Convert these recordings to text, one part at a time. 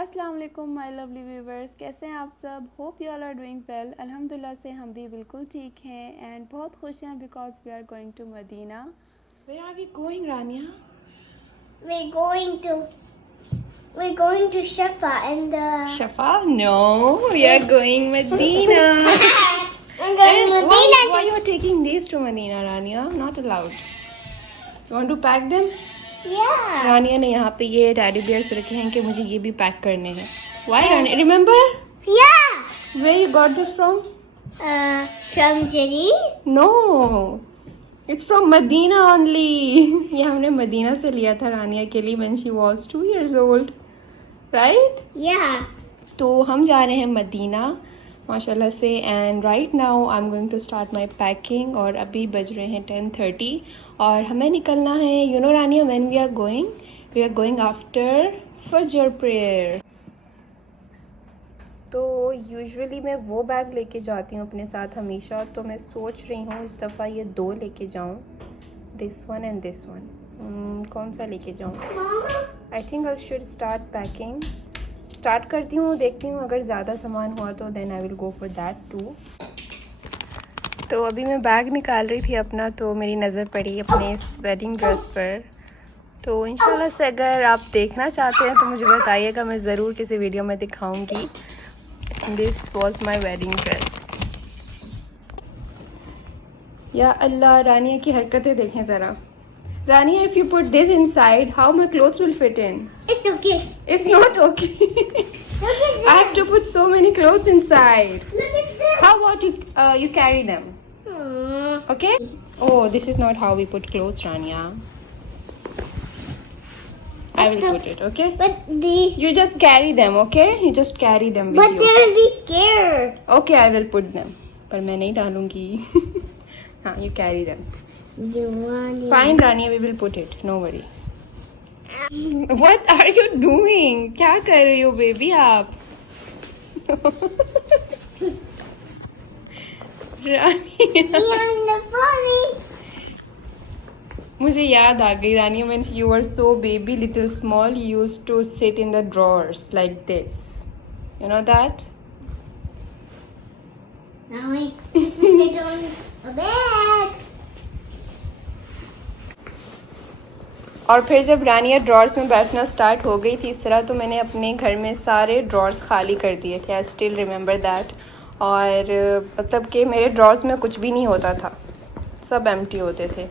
अस्सलाम वालेकुम my lovely viewers, कैसे हैं आप सब। Hope you all are doing well. अल्हम्दुलिल्लाह से हम भी बिल्कुल ठीक हैं एंड बहुत खुश हैं because we are going to Medina. Where are we going Rania? We're going to we're going to Shafa and Shafa? No, we are going Medina. I'm going to Medina. Why you are taking these to Medina, Rania? Not allowed. You want to pack them? Yeah. रानिया ने यहाँ पे ये teddy bears रखे हैं कि मुझे ये भी पैक करने हैं। Why Rania? Remember? Yeah. Where you got this from? From Jerry. No, it's from Medina only. ये हमने मदीना से लिया था रानिया के लिए when she was 2 years old, right? Yeah. तो हम जा रहे हैं मदीना माशाल्लाह से and right now I am going to start my packing. और अभी बज रहे हैं 10:30 और हमें निकलना है। You know Rania, when we are going after फजर प्रेयर। तो यूजुअली मैं वो बैग लेके जाती हूँ अपने साथ हमेशा, तो मैं सोच रही हूँ इस दफ़ा ये 2 लेके जाऊँ, this one and this one. कौन सा लेके जाऊँ? I think I should start packing. Start करती हूँ, देखती हूँ अगर ज़्यादा सामान हुआ तो then I will go for that two. तो अभी मैं बैग निकाल रही थी अपना, तो मेरी नज़र पड़ी अपने इस वेडिंग ड्रेस पर। तो इंशाल्लाह से अगर आप देखना चाहते हैं तो मुझे बताइएगा, मैं ज़रूर किसी वीडियो में दिखाऊंगी। This was my wedding dress. या अल्लाह, रानिया की हरकतें देखें ज़रा। Rania, if you put this inside, how my clothes will fit in? It's okay. It's not okay. Look at I have to put so many clothes inside. Look at this. How about you carry them? Okay? Oh, this is not how we put clothes, Rania. I will put it, okay? But You just carry them, okay? You just carry them with but you. they will be scared. Okay, I will put them. पर मैं नहीं डालूंगी। हाँ, you carry them. Fine, Rania, we will put it. No worries. What are you doing? क्या कर रही हो baby आप? रानिया, मुझे याद आ गई रानिया, when you were so baby, little small, you used to sit in the drawers like this. You know that? Now we sit on a bed. और फिर जब रानिया ड्रॉर्स में बैठना स्टार्ट हो गई थी इस तरह, तो मैंने अपने घर में सारे ड्रॉर्स खाली कर दिए थे। I still remember that. और मतलब कि मेरे ड्रॉर्स में कुछ भी नहीं होता था, सब एम्प्टी होते थे।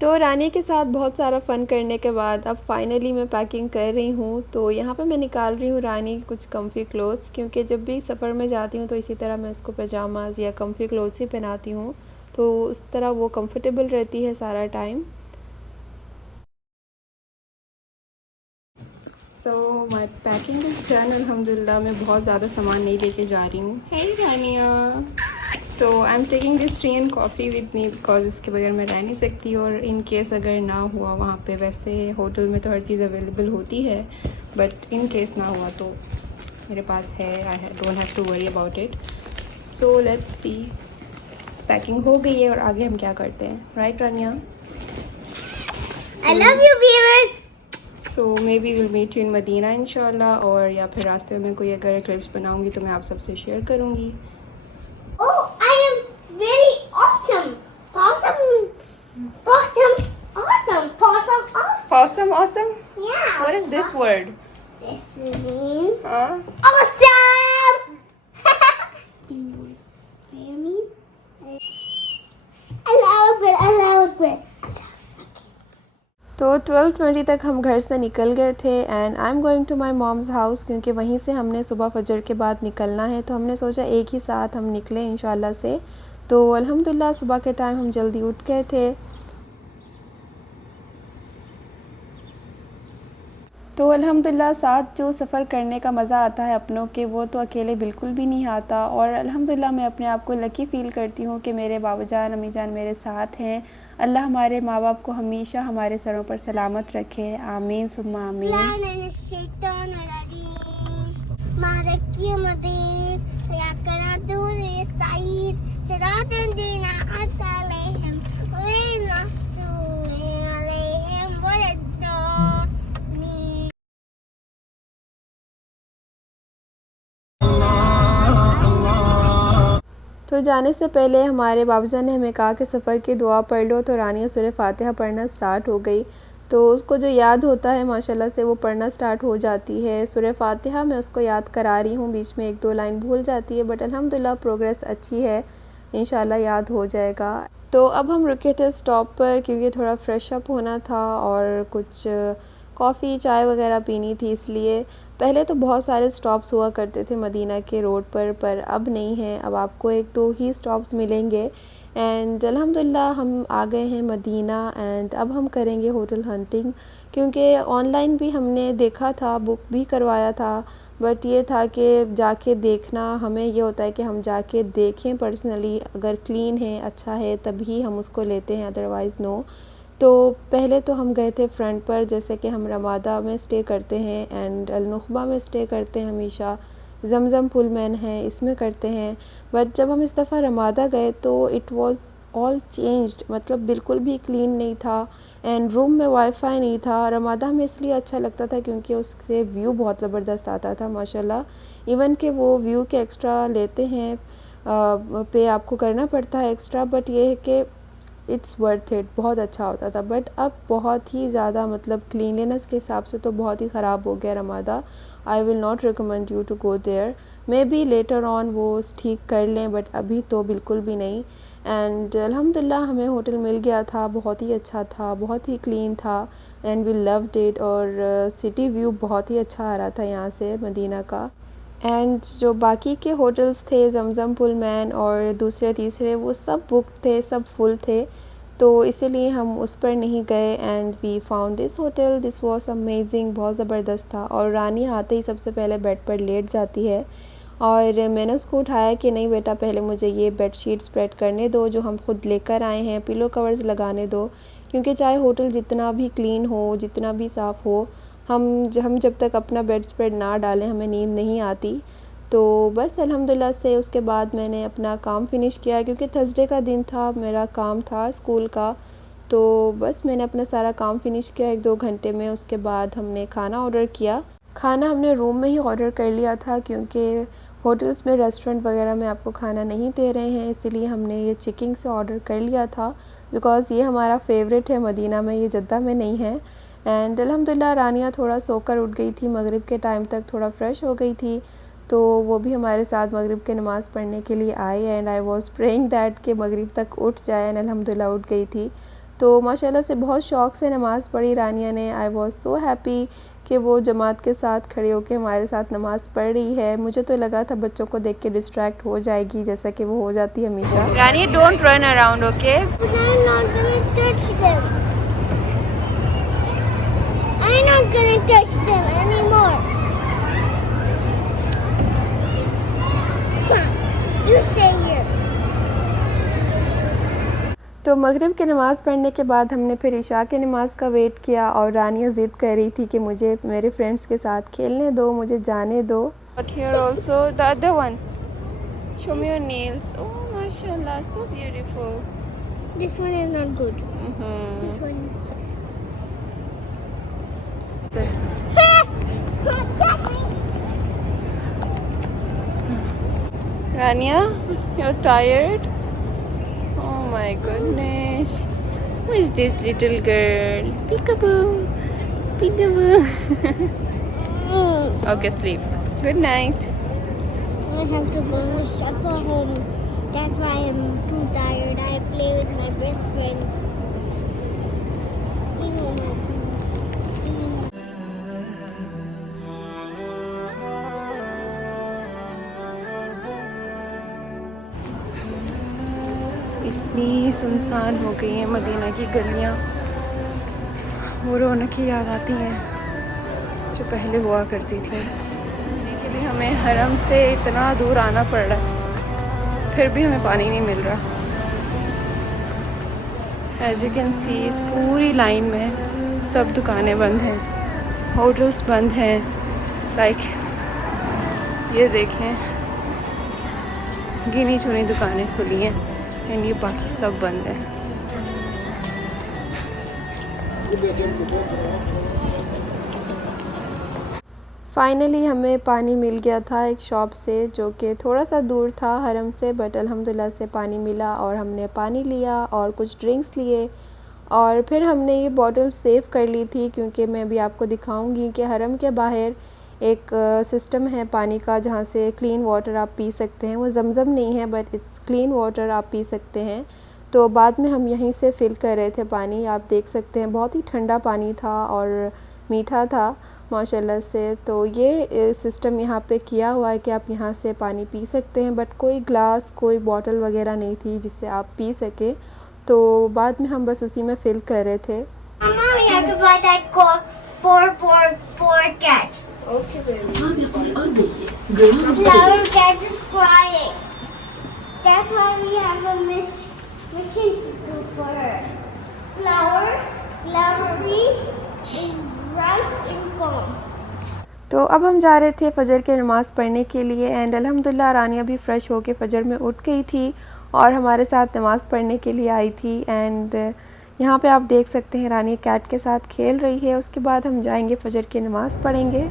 तो रानिया के साथ बहुत सारा फ़न करने के बाद अब फाइनली मैं पैकिंग कर रही हूँ। तो यहाँ पे मैं निकाल रही हूँ रानी की कुछ कम्फी क्लोथ्स, क्योंकि जब भी सफ़र में जाती हूँ तो इसी तरह मैं उसको पजामाज़ या कम्फी क्लोथ्स ही पहनाती हूँ, तो उस तरह वो कंफर्टेबल रहती है सारा time. So my packing is done अल्हम्दुलिल्लाह। मैं बहुत ज़्यादा सामान नहीं लेके जा रही हूँ। हे रानिया, तो I am taking this 3 and coffee with me because इसके बगैर मैं रह नहीं सकती। और इन केस अगर ना हुआ वहाँ पे, वैसे होटल में तो हर चीज़ अवेलेबल होती है, बट इन केस ना हुआ तो मेरे पास है। I don't have to worry about it. So let's see, packing हो गई है और आगे हम क्या करते हैं, right Rania? I love you, viewers. So maybe will meet you in Medina इंशाल्लाह, और या फिर रास्ते में कोई अगर क्लिप्स बनाऊंगी तो मैं आप सबसे शेयर करूंगी। Oh, I am very awesome. Awesome. Awesome. Awesome. Awesome. Awesome. Awesome, awesome. Yeah. What is this word? This means Huh? awesome. Do you hear me? Allahu Akbar. तो 12:20 तक हम घर से निकल गए थे and I am going to my mom's house, क्योंकि वहीं से हमने सुबह फजर के बाद निकलना है। तो हमने सोचा एक ही साथ हम निकलें इंशाल्लाह से। तो अल्हम्दुलिल्लाह सुबह के टाइम हम जल्दी उठ गए थे। तो अल्हम्दुलिल्लाह साथ जो सफ़र करने का मज़ा आता है अपनों के, वो तो अकेले बिल्कुल भी नहीं आता। और अल्हम्दुलिल्लाह मैं अपने आप को लकी फ़ील करती हूँ कि मेरे बाबा जान अम्मी जान मेरे साथ हैं। अल्लाह हमारे माँ बाप को हमेशा हमारे सरों पर सलामत रखे, आमीन सुम्मा आमीन। तो जाने से पहले हमारे बाबूजान ने हमें कहा कि सफ़र की दुआ पढ़ लो, तो रानिया सूरह फातिहा पढ़ना स्टार्ट हो गई। तो उसको जो याद होता है माशाल्लाह से वो पढ़ना स्टार्ट हो जाती है। सूरह फातिहा मैं उसको याद करा रही हूँ, बीच में 1-2 लाइन भूल जाती है, बट अल्हम्दुलिल्लाह प्रोग्रेस अच्छी है, इंशाल्लाह याद हो जाएगा। तो अब हम रुके थे स्टॉप पर क्योंकि थोड़ा फ्रेश अप होना था और कुछ कॉफ़ी चाय वगैरह पीनी थी, इसलिए पहले तो बहुत सारे स्टॉप्स हुआ करते थे मदीना के रोड पर अब नहीं है। अब आपको 1-2 ही स्टॉप्स मिलेंगे एंड अल्हम्दुलिल्लाह हम आ गए हैं मदीना। एंड अब हम करेंगे होटल हंटिंग, क्योंकि ऑनलाइन भी हमने देखा था, बुक भी करवाया था, बट ये था कि जाके देखना, हमें ये होता है कि हम जाके देखें पर्सनली, अगर क्लीन है अच्छा है तभी हम उसको लेते हैं, अदरवाइज़ नो। तो पहले तो हम गए थे फ्रंट पर, जैसे कि हम रमादा में स्टे करते हैं एंड अल-नुख्बा में स्टे करते हैं, हमेशा जमज़म पुलमैन है इसमें करते हैं। बट जब हम इस दफ़ा रमादा गए तो इट वाज़ ऑल चेंज्ड, मतलब बिल्कुल भी क्लीन नहीं था एंड रूम में वाईफाई नहीं था। रमादा में इसलिए अच्छा लगता था क्योंकि उससे व्यू बहुत ज़बरदस्त आता था माशाल्लाह। इवन कि वो व्यू के एक्स्ट्रा लेते हैं, पे आपको करना पड़ता है एक्स्ट्रा, बट ये है कि इट्स वर्थ इट, बहुत अच्छा होता था। बट अब बहुत ही ज़्यादा, मतलब क्लीनलीनेस के हिसाब से तो बहुत ही ख़राब हो गया Ramada. I will not recommend you to go there, maybe later on वो ठीक कर लें, बट अभी तो बिल्कुल भी नहीं। एंड अल्हम्दुलिल्लाह हमें होटल मिल गया था, बहुत ही अच्छा था, बहुत ही क्लीन था एंड वी लव्ड इट। और सिटी व्यू बहुत ही अच्छा आ रहा था यहाँ से मदीना का। एंड जो बाकी के होटल्स थे, जमज़म पुलमैन और दूसरे तीसरे, वो सब बुक थे, सब फुल थे, तो इसीलिए हम उस पर नहीं गए। And we found this hotel, this was amazing, बहुत ज़बरदस्त था। और रानी आते ही सबसे पहले बेड पर लेट जाती है और मैंने उसको उठाया कि नहीं बेटा, पहले मुझे ये बेड शीट स्प्रेड करने दो जो हम खुद लेकर आए हैं, पिलो कवर्स लगाने दो, क्योंकि चाहे होटल जितना भी क्लीन हो, जितना भी साफ़ हो, हम जब तक अपना बेड स्प्रेड ना डालें हमें नींद नहीं आती। तो बस अल्हम्दुलिल्लाह से उसके बाद मैंने अपना काम फ़िनिश किया, क्योंकि थर्सडे का दिन था, मेरा काम था स्कूल का। तो बस मैंने अपना सारा काम फ़िनिश किया 1-2 घंटे में। उसके बाद हमने खाना ऑर्डर किया। खाना हमने रूम में ही ऑर्डर कर लिया था, क्योंकि होटल्स में, रेस्टोरेंट वगैरह में आपको खाना नहीं दे रहे हैं, इसीलिए हमने ये चिकिंग से ऑर्डर कर लिया था, बिकॉज़ ये हमारा फेवरेट है मदीना में, ये जद्दा में नहीं है। एंड अल्हम्दुलिल्लाह रानिया थोड़ा सोकर उठ गई थी, मगरिब के टाइम तक थोड़ा फ्रेश हो गई थी, तो वो भी हमारे साथ मगरिब के नमाज़ पढ़ने के लिए आई। And I was praying that कि मगरिब तक उठ जाए, एंड अल्हम्दुलिल्लाह उठ गई थी। तो माशाल्लाह से बहुत शौक़ से नमाज़ पढ़ी रानिया ने। आई वाज सो हैप्पी कि वो जमात के साथ खड़े होकर हमारे साथ नमाज़ पढ़ रही है। मुझे तो लगा था बच्चों को देख के डिस्ट्रैक्ट हो जाएगी, जैसा कि वो हो जाती है हमेशा। Rani, don't run around, okay? I'm not gonna touch them. I'm not gonna touch them anymore. Fine, you stay here. तो मगरिब की नमाज़ पढ़ने के बाद हमने फिर इशा की नमाज़ का वेट किया, और रानिया ज़िद कर रही थी कि मुझे मेरे फ्रेंड्स के साथ खेलने दो, मुझे जाने दो। But here also the other one, show me your nails, oh माशाल्लाह, so beautiful. This one is not good. This one is Rania, you're tired? Oh my goodness. Who is this little girl? Peekaboo. Peekaboo. Okay, sleep. Good night. I have to go to Shaka home. That's why I'm too tired. I play with my best friends. इतनी सुनसान हो गई हैं Medina की गलियाँ, वो रौनक की याद आती हैं जो पहले हुआ करती थी। के लिए हमें हरम से इतना दूर आना पड़ रहा है, फिर भी हमें पानी नहीं मिल रहा। एज यू कैन सी, इस पूरी लाइन में सब दुकानें बंद हैं, होटल्स बंद हैं, लाइक ये देखें, गिनी चुनी दुकानें खुली हैं एंड ये बाकी सब बंद है। फाइनली हमें पानी मिल गया था एक शॉप से, जो कि थोड़ा सा दूर था हरम से, बट अल्हम्दुलिल्लाह से पानी मिला और हमने पानी लिया और कुछ ड्रिंक्स लिए। और फिर हमने ये बॉटल सेव कर ली थी, क्योंकि मैं अभी आपको दिखाऊंगी कि हरम के बाहर एक सिस्टम है पानी का, जहाँ से क्लीन वाटर आप पी सकते हैं। वो ज़मज़म नहीं है, बट इट्स क्लीन वाटर, आप पी सकते हैं। तो बाद में हम यहीं से फ़िल कर रहे थे पानी। आप देख सकते हैं बहुत ही ठंडा पानी था और मीठा था माशाल्लाह से। तो ये सिस्टम यहाँ पे किया हुआ है कि आप यहाँ से पानी पी सकते हैं, बट कोई ग्लास, कोई बॉटल वगैरह नहीं थी जिससे आप पी सके। तो बाद में हम बस उसी में फ़िल कर रहे थे। Mama, we have to buy that poor cat. Okay Flower cat is crying. That's why we have a mission to do for her. Flowery is right in form. तो अब हम जा रहे थे फ़जर की नमाज़ पढ़ने के लिए, एंड अल्हम्दुलिल्लाह रानिया भी फ़्रेश होके फ़जर में उठ गई थी और हमारे साथ नमाज़ पढ़ने के लिए आई थी। एंड यहाँ पे आप देख सकते हैं रानिया कैट के साथ खेल रही है। उसके बाद हम जाएंगे फ़जर की नमाज़ पढ़ेंगे।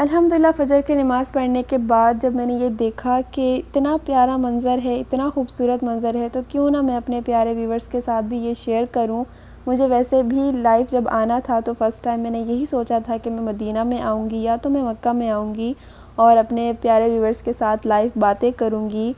अल्हम्दुलिल्लाह फ़जर की नमाज़ पढ़ने के बाद जब मैंने ये देखा कि इतना प्यारा मंज़र है, इतना खूबसूरत मंज़र है, तो क्यों ना मैं अपने प्यारे व्यूवर्स के साथ भी ये शेयर करूं। मुझे वैसे भी लाइव जब आना था तो फ़र्स्ट टाइम मैंने यही सोचा था कि मैं मदीना में आऊँगी या तो मैं मक्का में आऊँगी और अपने प्यारे व्यूवर्स के साथ लाइव बातें करूँगी।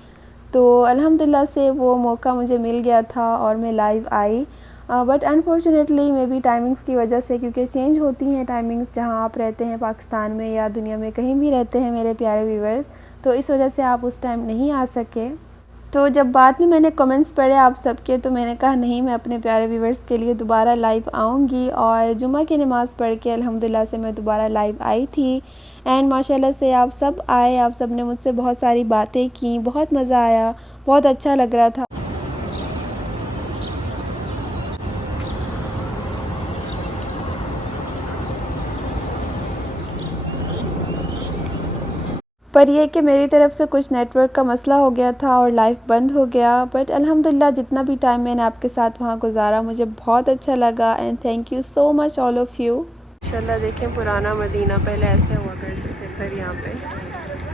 तो अल्हम्दुलिल्लाह से वो मौका मुझे मिल गया था और मैं live I. But unfortunately may be timings की वजह से, क्योंकि चेंज होती हैं टाइमिंग्स जहाँ आप रहते हैं पाकिस्तान में या दुनिया में कहीं भी रहते हैं मेरे प्यारे व्यूवर्स, तो इस वजह से आप उस टाइम नहीं आ सके। तो जब बाद में मैंने कमेंट्स पढ़े आप सबके, तो मैंने कहा नहीं, मैं अपने प्यारे व्यूवर्स के लिए दोबारा लाइव आऊँगी। और जुम्मा की नमाज़ पढ़ के अल्हम्दुलिल्लाह से मैं दोबारा लाइव आई थी। एंड माशाल्लाह से आप सब आए, आप सब ने मुझसे बहुत सारी बातें की, बहुत मज़ा आया, बहुत अच्छा लग रहा था। पर यह कि मेरी तरफ से कुछ नेटवर्क का मसला हो गया था और लाइव बंद हो गया। बट अल्हम्दुलिल्लाह जितना भी टाइम मैंने आपके साथ वहाँ गुजारा मुझे बहुत अच्छा लगा। And thank you so much all of you. माशाल्लाह देखें, पुराना मदीना पहले ऐसे हुआ करते थे घर यहाँ पे,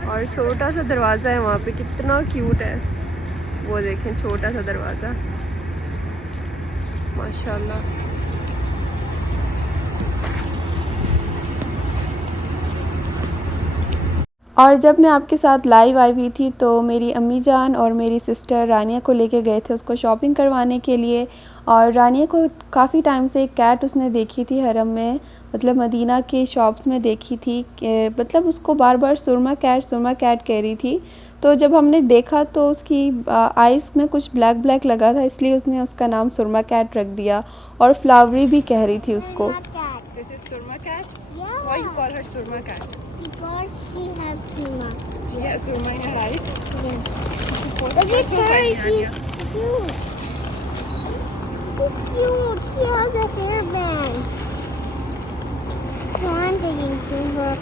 और छोटा सा दरवाज़ा है वहाँ पे, कितना क्यूट है वो। देखें छोटा सा दरवाज़ा, माशाल्लाह। और जब मैं आपके साथ लाइव आई हुई थी तो मेरी अम्मी जान और मेरी सिस्टर रानिया को लेके गए थे उसको शॉपिंग करवाने के लिए। और रानिया को काफ़ी टाइम से एक कैट उसने देखी थी हरम में, मतलब मदीना के शॉप्स में देखी थी, मतलब उसको बार बार सुरमा कैट कह रही थी। तो जब हमने देखा तो उसकी आइज़ में कुछ ब्लैक ब्लैक लगा था, इसलिए उसने उसका नाम सुरमा कैट रख दिया। और फ्लावरी भी कह रही थी उसको। This is Surma cat? Why you call her Surma cat? Because she has Sima. She has Surma in her eyes. Look at her, she's cute. She's cute. She has a hairband. So I'm taking to her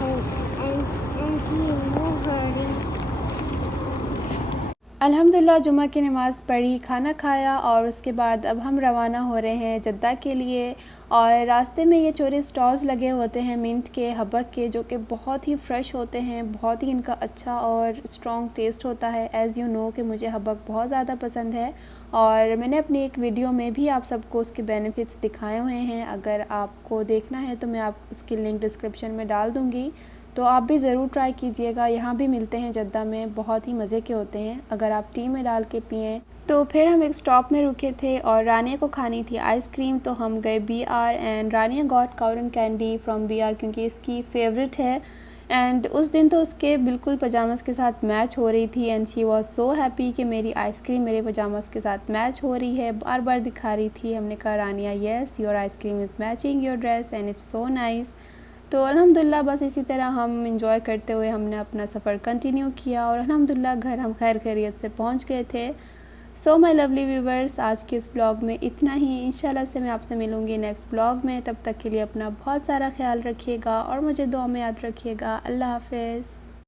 and she move her. अल्हम्दुलिल्लाह जुम्मा की नमाज़ पढ़ी, खाना खाया और उसके बाद अब हम रवाना हो रहे हैं जद्दा के लिए। और रास्ते में ये छोटे स्टॉल्स लगे होते हैं मिंट के, हबक के, जो कि बहुत ही फ़्रेश होते हैं, बहुत ही इनका अच्छा और स्ट्रॉन्ग टेस्ट होता है। एज़ यू नो कि मुझे हबक बहुत ज़्यादा पसंद है और मैंने अपनी एक वीडियो में भी आप सबको उसके बेनिफिट्स दिखाए हुए हैं। अगर आपको देखना है तो मैं आप उसकी लिंक डिस्क्रिप्शन में डाल दूँगी, तो आप भी ज़रूर ट्राई कीजिएगा। यहाँ भी मिलते हैं जद्दा में, बहुत ही मज़े के होते हैं अगर आप टी में डाल के पिएँ। तो फिर हम एक स्टॉप में रुके थे और रानिया को खानी थी आइसक्रीम, तो हम गए BR and Rania got cotton candy from BR क्योंकि इसकी फेवरेट है। एंड उस दिन तो उसके बिल्कुल पजामास के साथ मैच हो रही थी and she was so happy कि मेरी आइसक्रीम मेरे पजामास के साथ मैच हो रही है, बार बार दिखा रही थी। हमने कहा Rania yes your ice cream is matching your dress and it's so nice. तो अल्हम्दुलिल्लाह बस इसी तरह हम इंजॉय करते हुए हमने अपना सफ़र कंटिन्यू किया और अल्हम्दुलिल्लाह घर हम खैर खैरियत से पहुंच गए थे। सो माय लवली व्यूवर्स, आज के इस ब्लॉग में इतना ही। इंशाल्लाह से मैं आपसे मिलूँगी नेक्स्ट ब्लॉग में। तब तक के लिए अपना बहुत सारा ख्याल रखिएगा और मुझे दुआ में याद रखिएगा। अल्लाह हाफ़िज़।